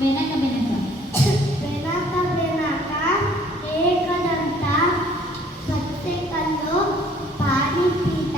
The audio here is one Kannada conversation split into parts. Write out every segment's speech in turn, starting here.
వెనక వెనక వెనక వెనక ఏకదంత సత్యకల్లో ಪಾಣಿಪೀಠ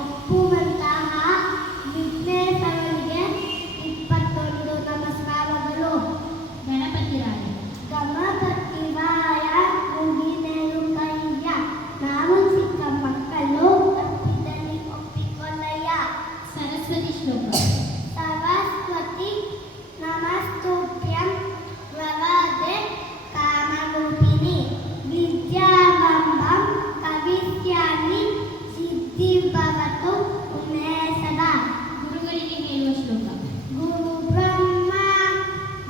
ಒಪ್ಪುವಂತಹ ವಿಘ್ನೇಶ್ವರನಿಗೆ 21 ನಮಸ್ಕಾರಗಳು. గణపతి రాయ ಗಣಪತಿ ರಾಯ ಮುಗಿನೆಲುಕಯ್ಯ, ನಾವು ಚಿಕ್ಕ ಮಕ್ಕಳು ತಪ್ಪಿದಲ್ಲಿ ಒಪ್ಪಿಕೊಳ್ಳಯ್ಯ. సరస్వతి శ్లోక ಸರಸ್ವತಿ ನಮಸ್ತುಭ್ಯಂ ವರದೆ ಕಾಮರೂಪಿಣಿ, ವಿದ್ಯಾವಂಬಂ ಕವಿಸ್ಯಾಮಿ ಸಿದ್ಧಿರ್ಭವತು ಉಮೇ ಸದಾ. గురువుడిని ಹೇಳುವ శ్లోಕ ಗುರು ಬ್ರಹ್ಮ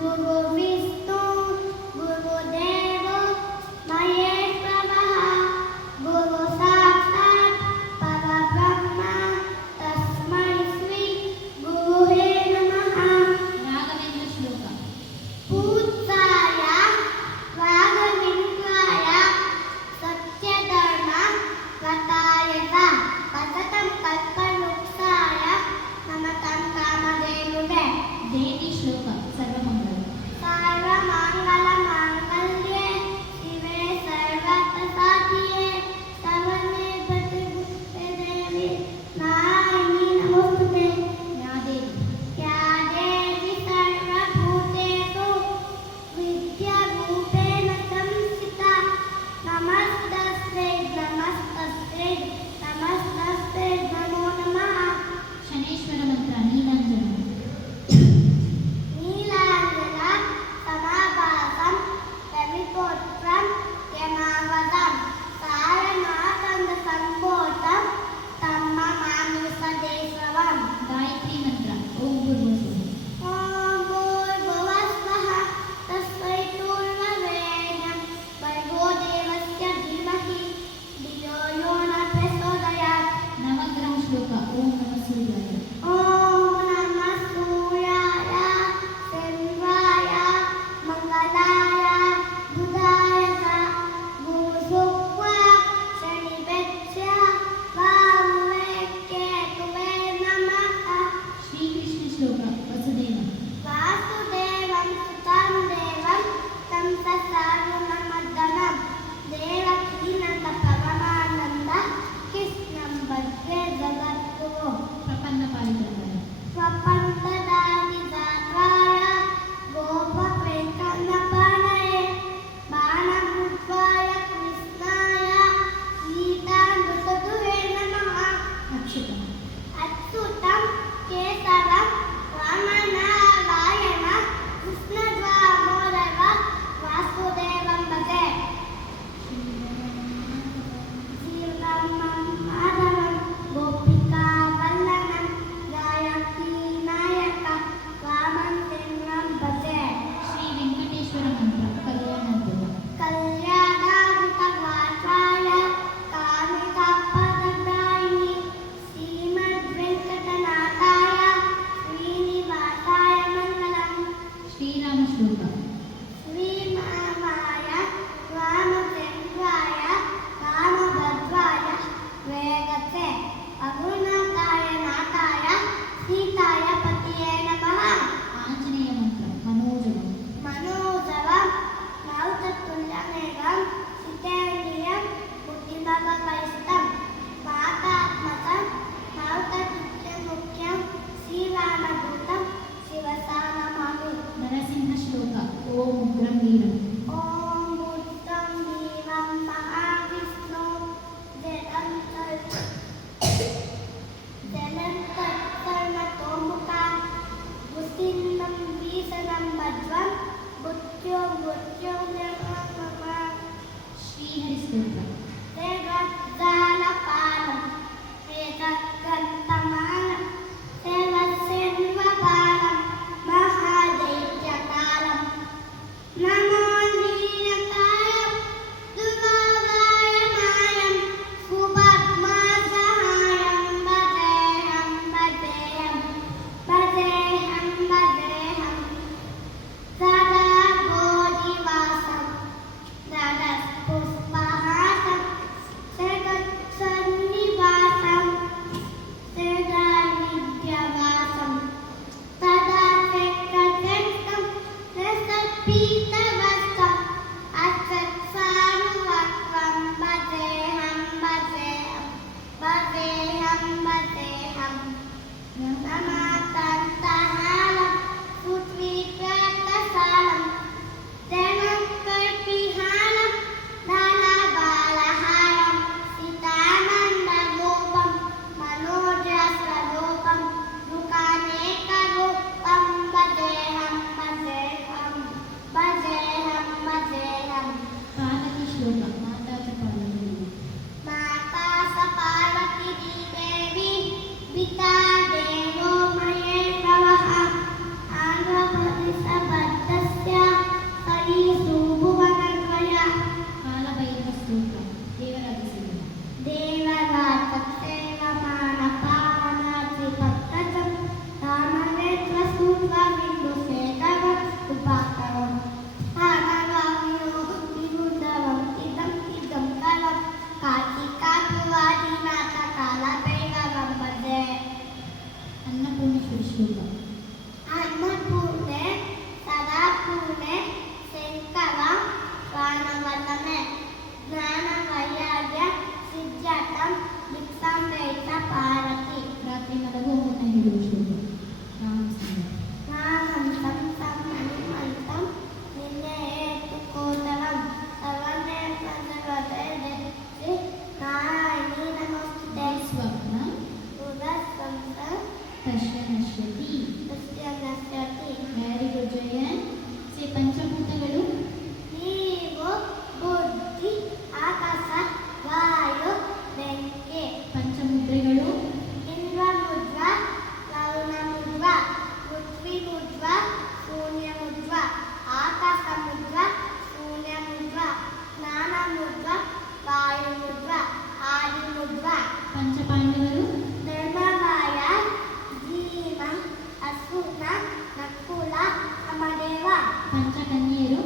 ಗುರು ವಿಷ್ಣು ಗುರುದೇವೋ ಮಹೇಶ್ವರಃ, ಗುರು ಸಾಕ್ಷಾತ್ ಪರಬ್ರಹ್ಮ ತಸ್ಮೈ ಶ್ರೀ ಗುರುವೇ ನಮಃ. రాఘవేంద్ర శ్లోక पूज्याय राघवेन्द्राय सत्यधर्म रताय च वसतं कल्पवृक्षाय नमतं कामधेनुवे. దేవి శ్లోక సర్వమంగళ सर्वमङ्गलमाङ्गल्ये शिवे सर्वार्थसाधिके शरण्ये त्र्यम्बके देवी नारायणी नमोस्तुते. యా దేవి या देवी सर्वभूतेषु विद्यारूपेण संस्थिता, नमस्तस्यै नमस्तस्यै नमस्तस्यै नमो नमः. శనేశ్వర మంత్ర నీలాంజన नीलाञ्जन समाभासं रविपुत्रं यमावतं सारनाथन्दसम्भूतं तं नमामि सदेशवम्. గాయత్రి మంత్ర ఓం భూర్భువః ॐ भूर्भुवस्वः तस्मैतुर्वरेण्यं भर्गो देवस्य धीमहि धियो यो न प्रचोदयात्. నవగ్రహ శ్లోక ఓం నమః సూర్యాయ ॐ नमः सूर्याय चन्द्राय मङ्गलाय बुधाय च गुरुशुक्र शनिभ्यश्च राहुवे केतुवे नमः. శ్రీకృష్ణ శ్లోక వసుదేవ वासुदेवं सुतं देवं तं ससारुणमर्दनं देवकीनन्दपरमानन्द कृष्णं भजे जगद्गुरुं. ప్రపన్న పాలితాయ स्वपन्तदानिदात्वाय गोपप्रेतनपाणये बाणभूत्वाय कृष्णाय सीतामृतदुहे नमः. అక్షతం अच्युतं केशवं वामनारायण कृष्णद्वामोदर वासुदेवं भजे. श्रीरामं माधवं गोपिका वल्लभं गायत्रीनायक वामं चन्द्रं भजे. శ్రీ వెంకటేశ్వర మంత్ర కళ్యాణాద్భుత कल्याणामृतवासाय कामितापददायिनि श्रीमद्वेङ्कटनाथाय श्रीनिवासाय मङ्गलम्. శ్రీరామ శ్లోక श्रीरामाय रामचन्द्राय रामभद्राय वेगसे रघुनाथाय नाथाय सीताय पतये नमः. ఆంజనేయ మంత్ర మనోజవం मनोजवं नवततुल्यमेघं सितेन्द्रियं बुद्धिमपकरिष्टं मातात्मकं नवततुल्यमुख्यं श्रीरामदूतं शिवसा नमामि. నరసింహ శ్లోక ఓం ఉగ్రం వీరం ॐ बुद्धं वीरं महाविष्णु जलन्तर्मतोमुखा भुसिन्नं भीषणं भज्वं बुद्ध्यो बुद्ध्यो निर्ममः. శ్రీహరి స్తోత్ర वेगजालपालं वेगग्रन्थमालं सेवसेन्वपालं महादैत्यकालं नमो नीलकायं दुर्गाय मायं सुपद्मासहायं भजेऽहं भजेऽहं भजेऽहं भजेऽहं सदा बोधिवासं ददः पुष्पहासं ರಥಂ ದಿಕ್ಸಾಂದೇಶ ಪಾರತಿ ರಾತ್ರಿ ಮಲಗುವ ಮುನ್ನ ಹೇಳುವ ಶ್ಲೋಕ. ನಾನಂತಂ ತಂ ಮಣಿಮಂತಂ ನಿನ್ನೆ ಏತುಕೋತರಂ ಸರ್ವನೇ ಸಂದರ್ಭತೆ ದೇಸಿ ನಾರಾಯಣಿ ನಮೋಸ್ತುತೆ ಸ್ವಪ್ನ ಉದಸ್ಸಂತ ತಸ್ಯ ನಶ್ಯತಿ. ತಸ್ಯ ನಶ್ಯತಿ. Very good Jayan. ಸೇ ಪಂಚಭೂತಗಳು ನೀವು ಬುದ್ಧಿ ಆಕಾಶ ವಾಯು ಬೆಂಕಿ. ಪಂಚಮುದ್ರೆಗಳು ಇಂದ್ರ ಮುದ್ರ ವರುಣ ಮುದ್ರ ಪೃಥ್ವಿ ಮುದ್ರ ಶೂನ್ಯ ಮುದ್ರ ಆಕಾಶ ಮುದ್ರ ಶೂನ್ಯ ಮುದ್ರ ಜ್ಞಾನ ಮುದ್ರ ವಾಯು ಮುದ್ರ ಆದಿ ಮುದ್ರ. ಪಂಚಪಾಂಡವರು ಧರ್ಮರಾಯ ಭೀಮ ಅರ್ಜುನ ನಕುಲ ಸಮದೇವ. ಪಂಚಕನ್ಯೆಯರು